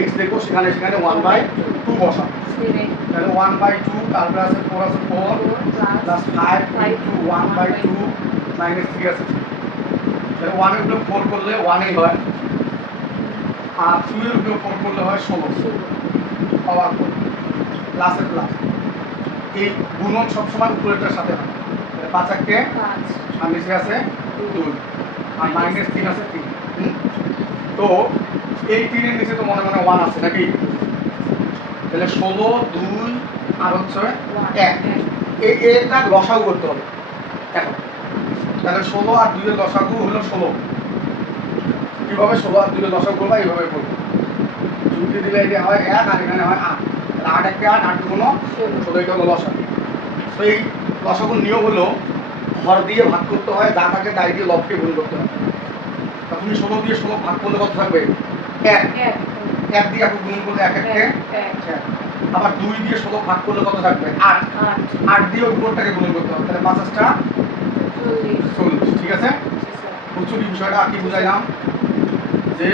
X দেখবো সেখানে সেখানে 1/2 বসা, তাহলে 1/2, তারপরে আছে 4 আছে 4 প্লাস 5 ইন্টু 1/2 মাইনাস 3 আছে 3, তাহলে 1 এর উপরে 4 করলে 1ই হয়, আর 2 এর উপরে 4 করলে হয় 16 পাওয়ার 4 প্লাসে প্লাস। এই গুণন সবসময় উপরেরটার সাথে হয়, তাহলে 5 1 আর নিচে আছে 2 আর মাইনাস 3 আছে 3। তো এই 3 এর নিচে তো মনে মনে 1 আছে নাকি, তাহলে 16 2 আর হচ্ছে 1, এটা লসাগু করতে হবে এখন। তাহলে 16 আর 2 এর লসাগু হলো 16। কিভাবে 16 আর 2 এর লসাগু করবা, এইভাবে করবো, যুক্তি দিলে এটা হয় 1 আর এখানে হয় 8, তাহলে 8 1 8 গুণ 16, এটা হলো লসাগু। তো এই লসাগুর নিয়ম হলো হর দিয়ে ভাগ করতে হয়, যা থাকে তাই দিয়ে লবকে গুণ করতে হয়। তা তুমি 16 দিয়ে 16 ভাগ করলে কত থাকবে, 1, 1 দিয়ে এখন গুণ করলে 1 1 আবার 2 দিয়ে 16 ভাগ করলে কত থাকবে, 8, 8 দিয়ে উপরটাকে গুণ করতে হবে, তাহলে 5 টা 40। ঠিক আছে, বুঝছো কি বিষয়টা, কি বুঝাইলাম, যে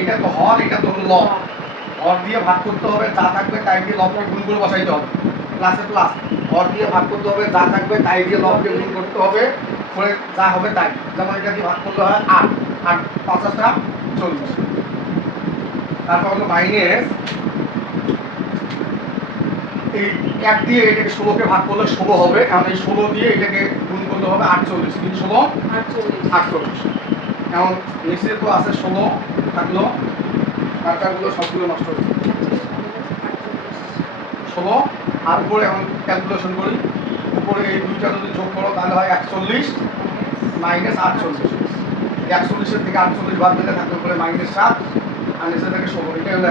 এটা তো হর, এটা তো হলো লব, হর দিয়ে ভাগ করতে হবে, যা থাকবে তাই দিয়ে লবকে গুণ করে বসাইতে হবে, প্লাসে প্লাস, হর দিয়ে ভাগ করতে হবে, যা থাকবে তাই দিয়ে লবকে গুণ করতে হবে, করে যা হবে তাই, যেমন এটা দিয়ে ভাগ করলে হয় 8, 8 5 টা 40, তারপর হলো মাইনাস এই 1 দিয়ে এটাকে 16কে ভাগ করলে 16 হবে, কারণ এই 16 দিয়ে এটাকে গুণ করলে হবে 48, 3 16 48। এখন নিচে তো আছে 16 থাকলো, কাটাগুলো সবগুলো নষ্ট হচ্ছে 16, আর উপরে এখন ক্যালকুলেশন করি, উপরে এই দুইটা যদি যোগ করো তাহলে হয় 41 মাইনাস 48, 41 থেকে 48 বাদ দিলে থাকবে উপরে -7 আর নিচে থেকে 16, এটাই হলো